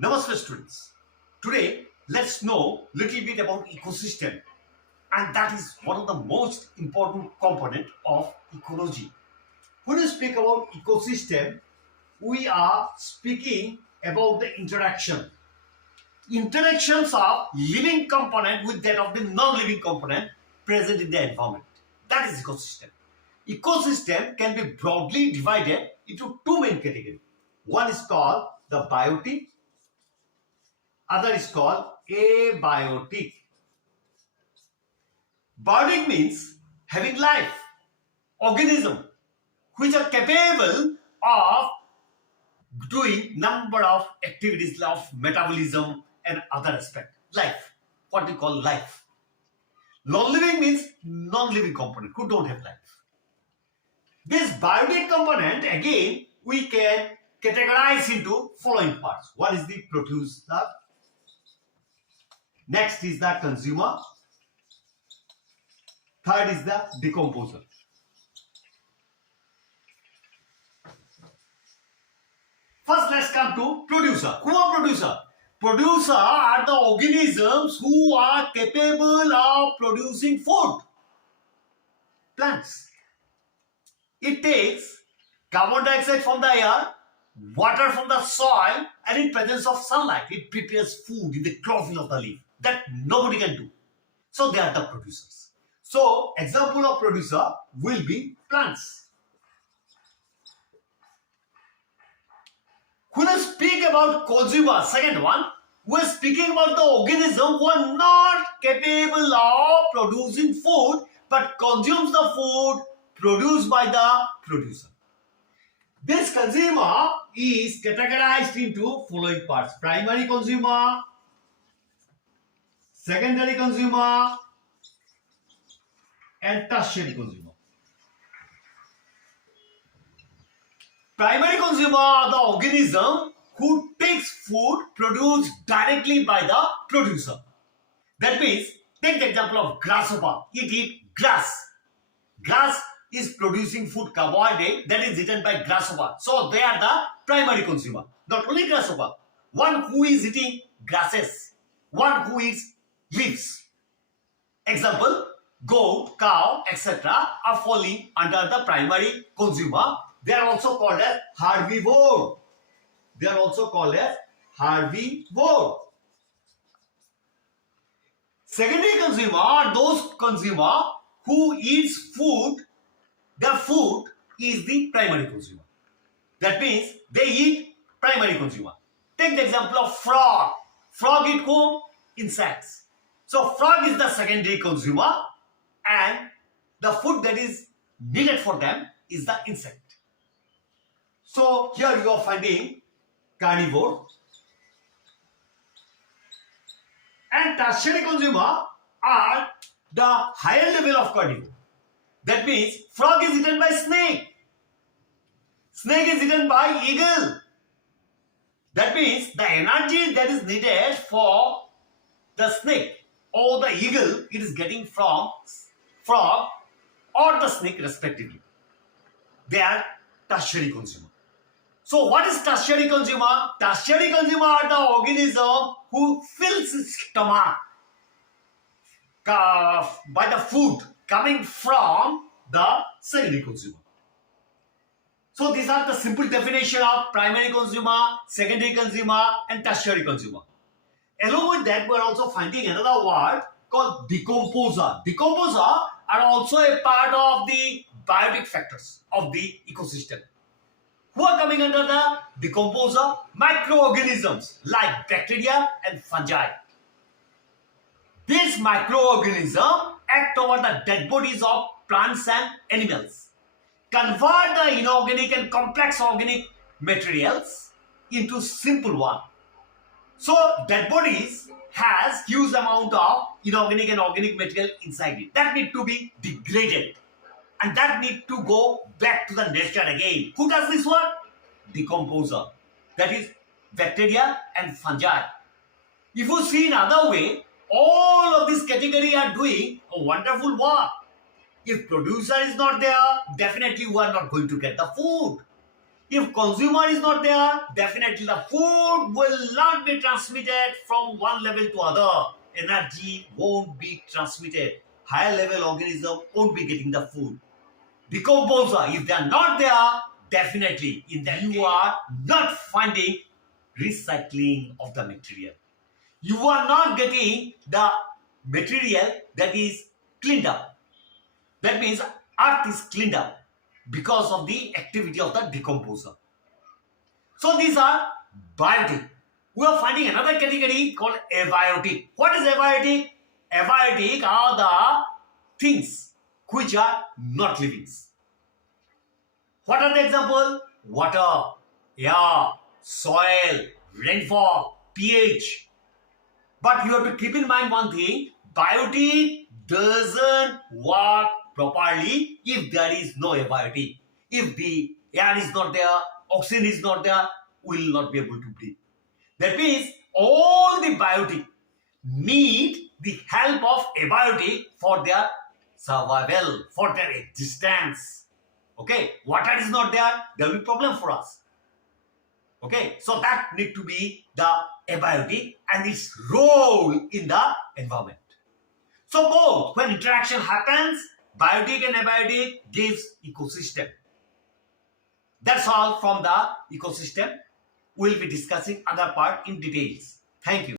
Namaste students. Today let's know little bit about ecosystem, and that is one of the most important component of ecology. When we speak about ecosystem, we are speaking about the interaction. Interactions of living component with that of the non-living component present in the environment. That is ecosystem. Ecosystem can be broadly divided into two main categories. One is called the biotic, other is called abiotic. Biotic means having life, organism which are capable of doing number of activities of metabolism and other aspect. Life, what we call life. Non-living means non-living component who don't have life. This biotic component again we can categorize into following parts. One is the producer, next is the consumer, third is the decomposer. First, let's come to producer. Who are producer? Producer are the organisms who are capable of producing food. Plants. It takes carbon dioxide from the air, water from the soil, and in presence of sunlight, it prepares food in the chlorophyll of the leaf that nobody can do. So they are the producers. So example of producer will be plants. When we speak about consumer, second one, we are speaking about the organism who are not capable of producing food but consumes the food produced by the producer. This consumer is categorized into following parts: primary consumer, secondary consumer, and tertiary consumer. Primary consumer are the organism who takes food produced directly by the producer. That means, take the example of grasshopper. It eats grass. Grass is producing food, carbohydrate that is eaten by grasshopper. So they are the primary consumer. Not only grasshopper, one who is eating grasses, one who eats leaves. Example, goat, cow, etc. are falling under the primary consumer. They are also called as herbivore. They are also called as herbivore. Secondary consumer are those consumer who eats food. Their food is the primary consumer. That means they eat primary consumer. Take the example of frog. Frog eat whom? Insects. So frog is the secondary consumer, and the food that is needed for them is the insect. So here you are finding carnivore, and tertiary consumer are the higher level of carnivore. That means frog is eaten by snake. Snake is eaten by eagle. That means the energy that is needed for the snake or the eagle, it is getting from frog or the snake respectively. They are tertiary consumer. So what is tertiary consumer? Tertiary consumer are the organism who fills its stomach by the food coming from the secondary consumer. So these are the simple definition of primary consumer, secondary consumer, and tertiary consumer. Along with that, we are also finding another word called decomposer. Decomposer are also a part of the biotic factors of the ecosystem. Who are coming under the decomposer? Microorganisms like bacteria and fungi. These microorganisms act over the dead bodies of plants and animals, convert the inorganic and complex organic materials into simple one. So dead bodies has huge amount of inorganic and organic material inside it that need to be degraded, and that need to go back to the nature again. Who does this one? Decomposer. That is bacteria and fungi. If you see in other way, all of this category are doing a wonderful work. If producer is not there, definitely we are not going to get the food. If consumer is not there, definitely the food will not be transmitted from one level to other. Energy won't be transmitted. Higher level organism won't be getting the food. Decomposer, if they are not there, definitely in that you are not finding recycling of the material. You are not getting the material that is cleaned up. That means earth is cleaned up because of the activity of the decomposer. So these are biotic. We are finding another category called abiotic. What is abiotic? Abiotic are the things which are not living. What are the examples? Water, air, soil, rainfall, pH. But you have to keep in mind one thing, biotic doesn't work properly if there is no abiotic. If the air is not there, oxygen is not there, we will not be able to breathe. That means all the biotic need the help of abiotic for their survival, for their existence. Okay, water is not there, there will be problem for us. Okay, so that need to be the abiotic and its role in the environment. So both, when interaction happens, biotic and abiotic gives ecosystem. That's all from the ecosystem. We'll be discussing other part in details. Thank you.